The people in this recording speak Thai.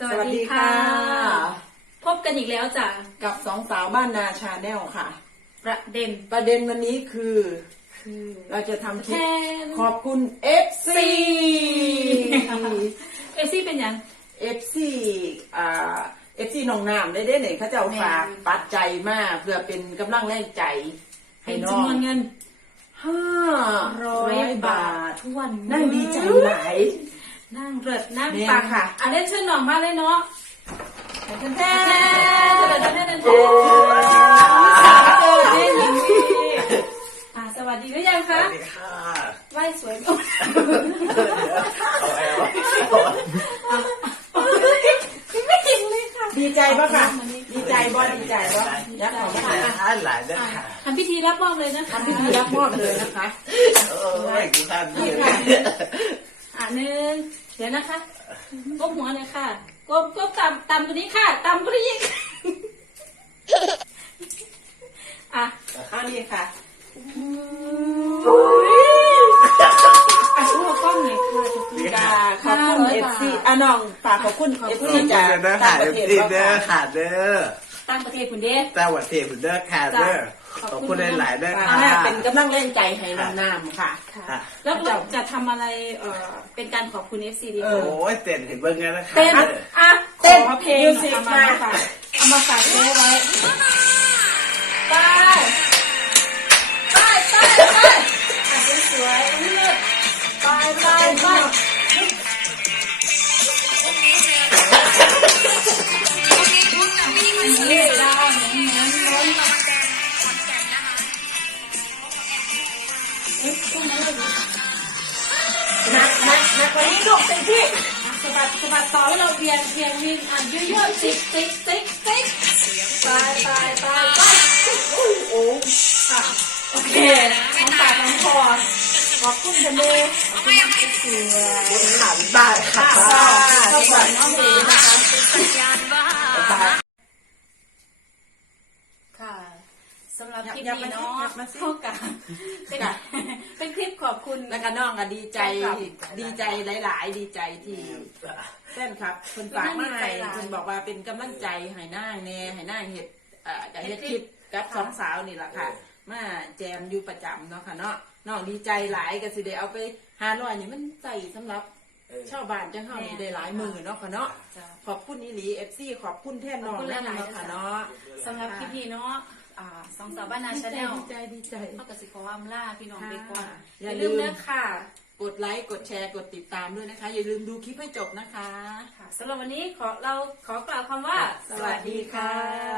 สวัสดีค่ะ พบกันอีกแล้วจ้ะ กับสองสาวบ้านนาชาแนลค่ะ ประเด็น ประเด็นวันนี้คือ เราจะทำคลิปขอบคุณเอซีเอซีเป็นยังเอฟซีอ่าเอฟซีนองนามได้ได้ไหนเขาจะเอาฝากปัดใจมากเพื่อเป็นกำลังแรงใจให้น้องจำนวนเงินห้าร้อยบาททุกวันนั่งดีใจไหลนั่งเริดนั่งปังค่ะ อันนี้เชิญน้องมาเลยเนาะเดต้นเดต้นสวัสดีหรือยังคะสวัสดีค่ะไหวสวยมากไม่กินเลยค่ะดีใจป่ะคะดีใจบ่ดีใจป่ะยักษ์ของค่ะหลายด้วยค่ะทำพิธีรับมอบเลยนะคะทำพิธีรับมอบเลยนะคะโอ้ยท่านเนี่ยหนึ่งเดี๋ยวนะคะก้มหัวเลยค่ะก้มก้มต่ำต่ำตัวนี้ค่ะต่ำตัวนี้อ่ะข้านี่ค่ะอุ้ยอ้ยคุณเอฟซีอะน้องฝากขอบคุณเอุฟซีจากต่างประเทศเด้อค่ะเด้อต่างประเทศคุณเด้อต่างประเทศคุณเด้อค่ะเด้อขอบคุณหลายๆด้วยค่ะเป็นกำลังแรงใจให้น้ำน้ำค่ะ แล้วเรจะทำอะไร เออเป็นการขอบคุณเอฟซีดีโอ้ยเต้นเห็นเบิ้งแล้วค่ะเต้นอ่ะ เต้นเพลงมาค่ะเอามาฝากเอไว้ไปไปไปไปสบัดต่อแล้วเราเพียงเพียงวิ่งอันยืดติ๊กติ๊กติ๊กติ๊กตายตายตายตายติ๊กโอ้โหค่ะโอเคน้องตาน้องคอขอบคุณเสมอเสมอขอบค่ณหลานบ้านค่ะบคุณน้องหลีนะคะสำหรับคลิปนี้เนาะเข้กันเป็นเป็นคลิปขอบคุณแล้วก็น้องอะดีใจ ดีใจหลาย ๆ ดีใจที่ เส้นครับคุณฝากมาให้คุณบอกว่าเป็นกำลังใจให้นางแน่ให้นางเห็ดเห็ดคลิปกับสองสาวนี่แหละค่ะมาแจมอยู่ประจำเนาะค่ะเนาะ น้องดีใจหลายก็สิเดเอาไปหาหน่อยนี่มันใจสำหรับชอบบานจะเข้านีได้หลายมือเนาะค่ะเนาะ ขอบคุณอีหลีเอฟซีขอบคุณแท่นน้องแน่นอนค่ะเนาะสำหรับพี่พี่เนาะสองสาวบ้านนาชาแนลดีใจดีใจก็สิขอวามล่าพี่น้องเบกว่า อย่าลืมนะค่ะกดไลค์กดแชร์กดติดตามด้วยนะคะอย่าลืมดูคลิปให้จบนะคะสำหรับวันนี้ขอเราขอกล่าวคำว่า สวัสดีค่ะ